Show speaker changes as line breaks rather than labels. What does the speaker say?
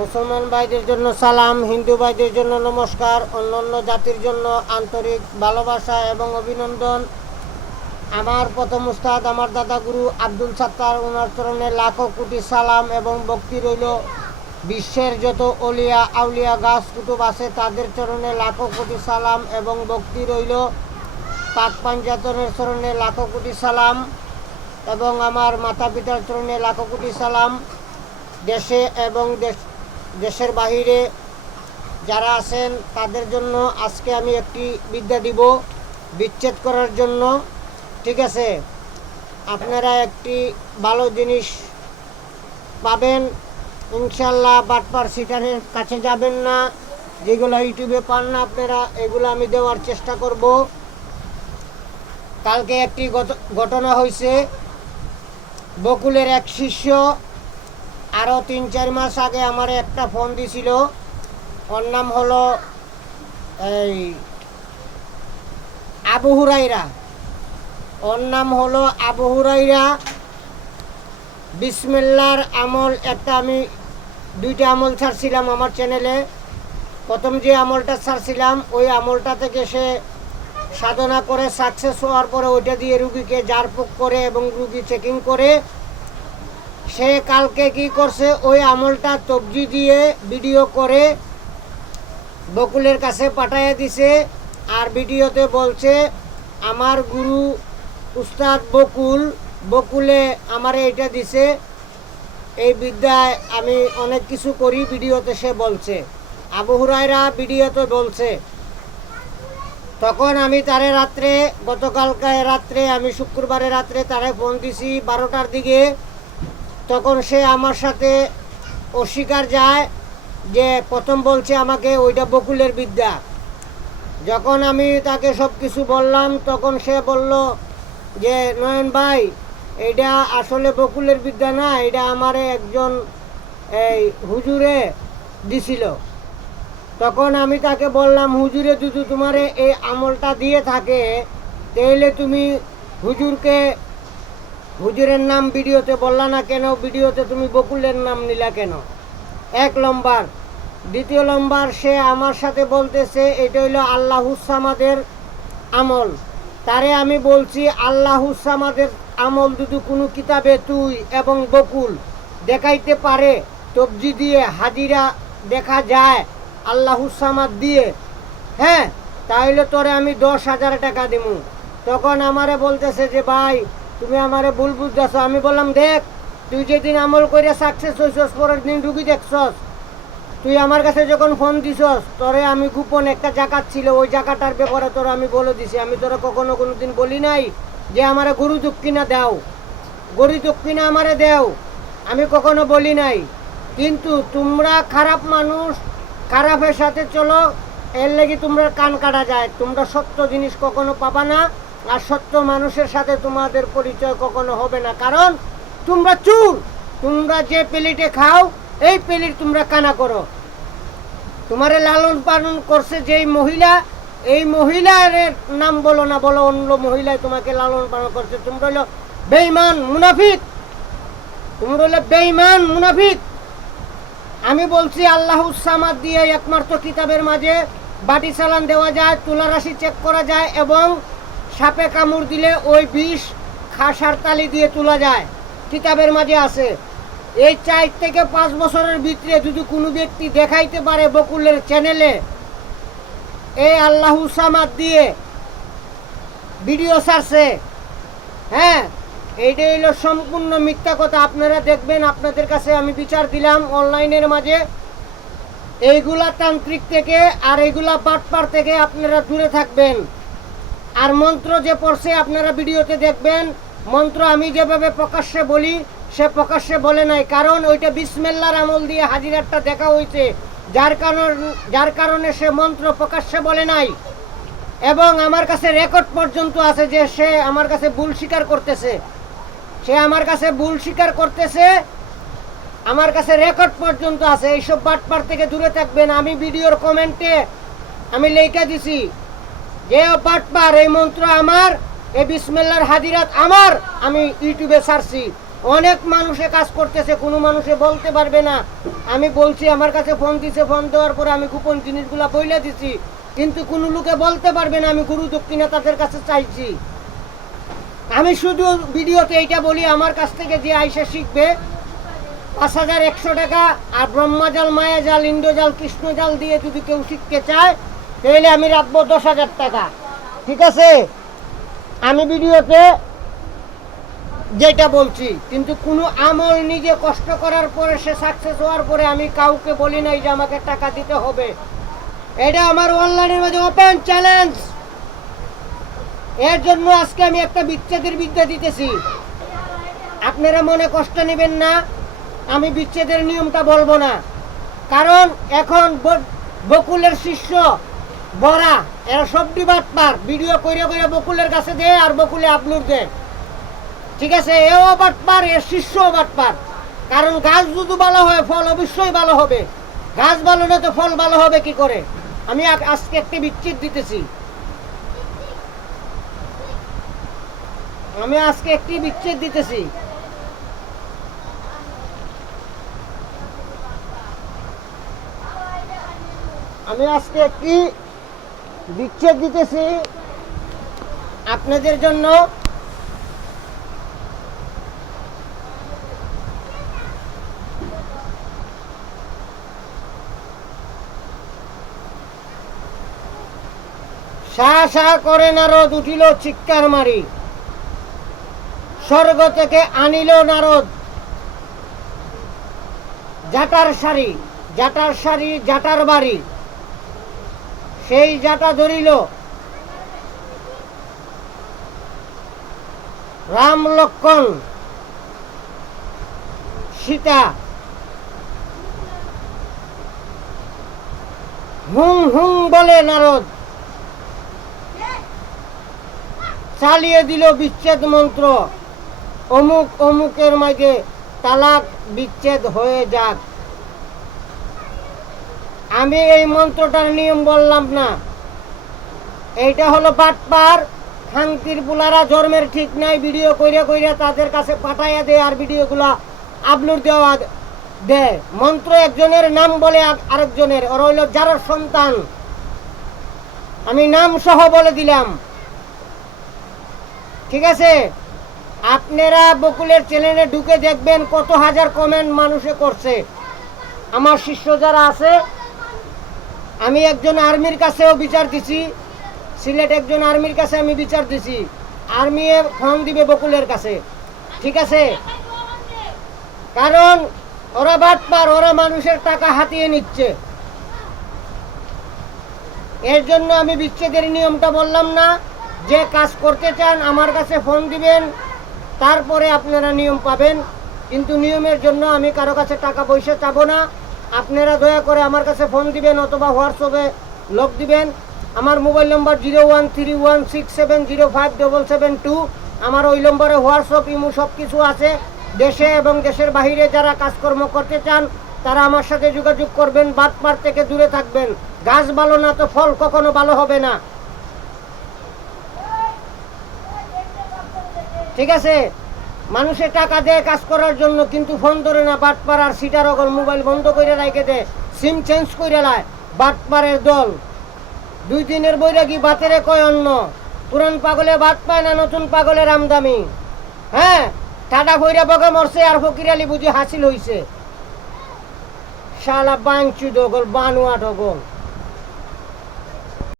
মুসলমান ভাইদের জন্য সালাম, হিন্দু ভাইদের জন্য নমস্কার, অন্যান্য জাতির জন্য আন্তরিক ভালোবাসা এবং অভিনন্দন। আমার প্রথম উস্তাদ, আমার দাদা গুরু আব্দুল সাত্তার ওনার চরণে লাখো কোটি সালাম এবং ভক্তি রইল। বিশ্বের যত অলিয়া, আউলিয়া গাছ, কুতুব আছে, তাদের চরণে লাখো কোটি সালাম এবং ভক্তি রইল। পাক পাঞ্জাতনের চরণে লাখো কোটি সালাম এবং আমার মাতা পিতার চরণে লাখো কোটি সালাম। দেশে এবং দেশ দেশের বাহিরে যারা আছেন, তাদের জন্য আজকে আমি একটি বিদ্যা দিব বিচ্ছেদ করার জন্য। ঠিক আছে? আপনারা একটি ভালো জিনিস পাবেন। ইনশাল্লাহ বাটপার সিটারের কাছে যাবেন না। যেগুলো ইউটিউবে পান না আপনারা, এগুলো আমি দেওয়ার চেষ্টা করব। কালকে একটি ঘট- ঘটনা হয়েছে বকুলের এক শিষ্য আরও তিন, চার মাস আগে আমার একটা ফোন দিছিল। ওর নাম হলো এই আবু হুরাইরা ওর নাম হলো আবু হুরাইরা বিসমিল্লার আমল একটা আমি, দুইটা আমল ছাড়ছিলাম আমার চ্যানেলে। প্রথম যে আমলটা ছাড়ছিলাম, ওই আমলটা থেকে সে সাধনা করে সাকসেস হওয়ার পরে ওইটা দিয়ে রুগীকে জারপুক করে এবং রুগী চেকিং করে সে কালকে কি করছে? ওই আমলটা তবজি দিয়ে ভিডিও করে বকুলের কাছে পাঠাইয়া দিছে আর ভিডিওতে বলছে, আমার গুরু উস্তাদ বকুল, বকুলে আমারে এটা দিছে। এই বিদ্যায় আমি অনেক কিছু করি ভিডিওতে সে বলছে। আবু হুরাইরা ভিডিওতে বলছে, তখন আমি তারে রাত্রে, গতকালকে রাত্রে আমি শুক্রবারে রাত্রে তারে ফোন দিছি বারোটার দিকে। তখন সে আমার সাথে অস্বীকার যায় যে প্রথম বলছে আমাকে ওইটা বকুলের বিদ্যা। যখন আমি তাকে সব কিছু বললাম, তখন সে বলল যে, নয়ন ভাই এটা আসলে বকুলের বিদ্যা না এটা আমারে একজন এই হুজুরে দিছিল। তখন আমি তাকে বললাম, হুজুরে, যদি তোমারে এই আমলটা দিয়ে থাকে তাহলে তুমি হুজুরকে হুজুরের নাম ভিডিওতে বললা না কেন? ভিডিওতে তুমি বকুলের নাম নিলা কেন? এক লম্বার দ্বিতীয় লম্বার সে আমার সাথে বলতেছে, এটা হইল আল্লাহুসামাদের আমল। তারে আমি বলছি আল্লাহুসামাদের আমল যদি কোনো কিতাবে তুই এবং বকুল দেখাইতে পারে, তবজি দিয়ে হাজিরা দেখা যায় আল্লাহুসামাদ দিয়ে হ্যাঁ? তাহলে তোরে আমি দশ হাজার টাকা দিমু। তখন আমারে বলতেছে যে, ভাই তুমি আমারে ভুল বুঝতেছ আমি বললাম, দেখ, তুই যেদিন আমল করে সাকসেস হইছস, পরের দিন ঢুকি দেখছস। তুই আমার কাছে যখন ফোন দিছস, তোরে আমি গোপন একটা জাকাত ছিল, ওই জাকাটার ব্যাপারে তোর আমি বলে দিছি। আমি তোরা কখনো কোনো দিন বলি নাই যে, আমারে গরু দক্ষিণা দাও। গরু দক্ষিণা আমারে দেও। আমি কখনো বলি নাই। কিন্তু তোমরা খারাপ মানুষ, খারাপের সাথে চলো, এর লেগে তোমরা কান কাটা যায়। তোমরা সত্য জিনিস কখনো পাবা না। আর সত্য মানুষের সাথে তোমাদের পরিচয় কখনো হবে না। কারণ তোমরা চুর তোমরা যে প্লেটে খাও, এই প্লেট তোমরা কানা করো। তোমারে লালন পালন করছে যেই মহিলা, এই মহিলার নাম বলো না, বলো অন্য মহিলায় তোমাকে লালন পালন করছে। তোমরা হলো বেইমান মুনাফিক। তোমরা হলো বেইমান মুনাফিক। আমি বলছি, আল্লাহ সামাদ দিয়ে একমাত্র কিতাবের মাঝে বাটি চালান দেওয়া যায় তুলা রাশি চেক করা যায় এবং সাপে কামড় দিলে ওই বিষ খাসার তালি দিয়ে তোলা যায়। কিতাবের মাঝে আছে, এই চার থেকে পাঁচ বছরের ভিতরে যদি কোনো ব্যক্তি দেখাইতে পারে বকুলের চ্যানেলে এই আল্লাহ সামাদ দিয়ে ভিডিও ছাড়ছে। হ্যাঁ এইটা হইল সম্পূর্ণ মিথ্যা কথা। আপনারা দেখবেন, আপনাদের কাছে আমি বিচার দিলাম অনলাইনের মাঝে। এইগুলা তান্ত্রিক থেকে আর এইগুলা বাটপার থেকে আপনারা দূরে থাকবেন। আর মন্ত্র যে পড়ছে, আপনারা ভিডিওতে দেখবেন, মন্ত্র আমি যেভাবে প্রকাশ্যে বলি, সে প্রকাশ্যে বলে নাই। কারণ ওইটা বিসমেল্লার আমল দিয়ে হাজিরাটা দেখা হয়েছে। যার কারণ, যার কারণে সে মন্ত্র প্রকাশ্যে বলে নাই। এবং আমার কাছে রেকর্ড পর্যন্ত আছে যে সে আমার কাছে ভুল স্বীকার করতেছে। সে আমার কাছে ভুল স্বীকার করতেছে, আমার কাছে রেকর্ড পর্যন্ত আছে। এইসব বাটপার থেকে দূরে থাকবেন। আমি ভিডিওর কমেন্টে আমি লেখা দিছি। যে বাটপার এই মন্ত্র আমার, এই বিসমিল্লার হাজিরাত আমার, আমি ইউটিউবে ছাড়ছি অনেক মানুষে কাজ করতেছে, কোনো মানুষে বলতে পারবে না। আমি বলছি, আমার কাছে ফোন দিছে, ফোন দেওয়ার পরে আমি গোপন জিনিসগুলা বইলে দিছি। কিন্তু কোনো লোকে বলতে পারবে না, আমি গুরু দক্ষিণা তাদের কাছে চাইছি। আমি শুধু ভিডিওতে এইটা বলি, আমার কাছ থেকে যে আইসা শিখবে, পাঁচ হাজার একশো টাকা, আর ব্রহ্মাজাল, মায়াজাল, ইন্দ্রজাল, কৃষ্ণজাল দিয়ে যদি কেউ শিখতে চায় তাহলে আমি রাখব দশ হাজার টাকা। ঠিক আছে? আমি ভিডিওতে যেটা বলছি, কিন্তু কোনো আমল নিজে কষ্ট করার পরে, সে সাকসেস হওয়ার পরে আমি কাউকে বলি নাই যে আমাকে টাকা দিতে হবে। এটা আমার অনলাইনের মধ্যে ওপেন চ্যালেঞ্জ এর জন্য আজকে আমি একটা বিচ্ছেদের বিদ্যা দিতেছি। আপনারা মনে কষ্ট নেবেন না, আমি বিচ্ছেদের নিয়মটা বলব না। কারণ এখন বকুলের শিষ্য বড়া, এরা সব ডিবাট পার ভিডিও করে করে বকুলের কাছে দেয় আর বকুলে আপলোড দেয় ঠিক আছে? এও বাট পার এর শিষ্যও বাট পার কারণ গাছ যদি ভালো হয়, ফল অবশ্যই ভালো হবে। গাছ ভালো না তো ফল ভালো হবে কি করে? আমি আজকে একটি বিচ্ছেদ দিতেছি। আমি আজকে একটি বিচ্ছেদ দিতেছি। আমি আজকে একটি বিচ্ছেদ দিতেছি। আপনাদের জন্য সা সা করে নারদ উঠিল চিৎকার মারি। স্বর্গ থেকে আনিল নারদ। জাটার শাড়ি জাটার শাড়ি, জাটার বাড়ি। সেই জাটা ধরিল। রাম লক্ষণ, সীতা হুম হুম বলে নারদ। চালিয়ে দিল বিচ্ছেদ মন্ত্র। অমুক অমুকের মাঝে তালাক বিচ্ছেদ হয়ে যাক। আমি এই মন্ত্রটার নিয়ম বললাম না। এইটা হলো বাটপার। খাঙ্কির বুলারা জন্মের ঠিক নাই, ভিডিও কইরা কইরা তাদের কাছে পাঠাইয়া দেয় আর ভিডিওগুলা আপলোড দেওয়া দেয় মন্ত্র একজনের, নাম বলে আর- আরেকজনের। ওর হইল যার সন্তান। আমি নাম সহ বলে দিলাম। ঠিক আছে? আপনারা বকুলের চ্যানেলে ঢুকে দেখবেন কত হাজার কমেন্ট মানুষে করছে। আমার শিষ্য যারা আছে আমি একজন আর্মির কাছেও বিচার দিছি। সিলেট একজন আর্মির কাছে আমি বিচার দিছি। আর্মি ফর্ম দিবে বকুলের কাছে। ঠিক আছে? কারণ ওরা বাটপার, ওরা মানুষের টাকা হাতিয়ে নিচ্ছে। এর জন্য আমি বিচ্ছেদের নিয়মটা বললাম না। যে কাজ করতে চান, আমার কাছে ফোন দিবেন, তারপরে আপনারা নিয়ম পাবেন। কিন্তু নিয়মের জন্য আমি কারও কাছে টাকা পয়সা চাবো না। আপনারা দয়া করে আমার কাছে ফোন দিবেন অথবা হোয়াটসঅ্যাপে লোক দিবেন। আমার mobile number zero one three one six seven zero five double seven two. আমার ওই নম্বরে হোয়াটসঅ্যাপ, ইমো সব কিছু আছে। দেশে এবং দেশের বাইরে যারা কাজকর্ম করতে চান, তারা আমার সাথে যোগাযোগ করবেন, বাটপার থেকে দূরে থাকবেন। গাছ ভালো না তো ফল কখনো ভালো হবে না। ঠিক আছে? মানুষের টাকা দেয় কাজ করার জন্য কিন্তু ফোন ধরে না বাটপার আর সিটার অগল মোবাইল বন্ধ করে রাখে দেয় সিম চেঞ্জ করে লায় বাটপারের দল। দুই দিনের বৈরাগী বাতেরে কয় অন্য পুরান পাগলে বাদ পায় না, নতুন পাগলের আমদামি। হ্যাঁ টাটা ভৈরা বগা মরছে আর ফকির আলী বুঝি হাসিল হইছে। শালা বাঞ্চু দগল বানুয়া টগল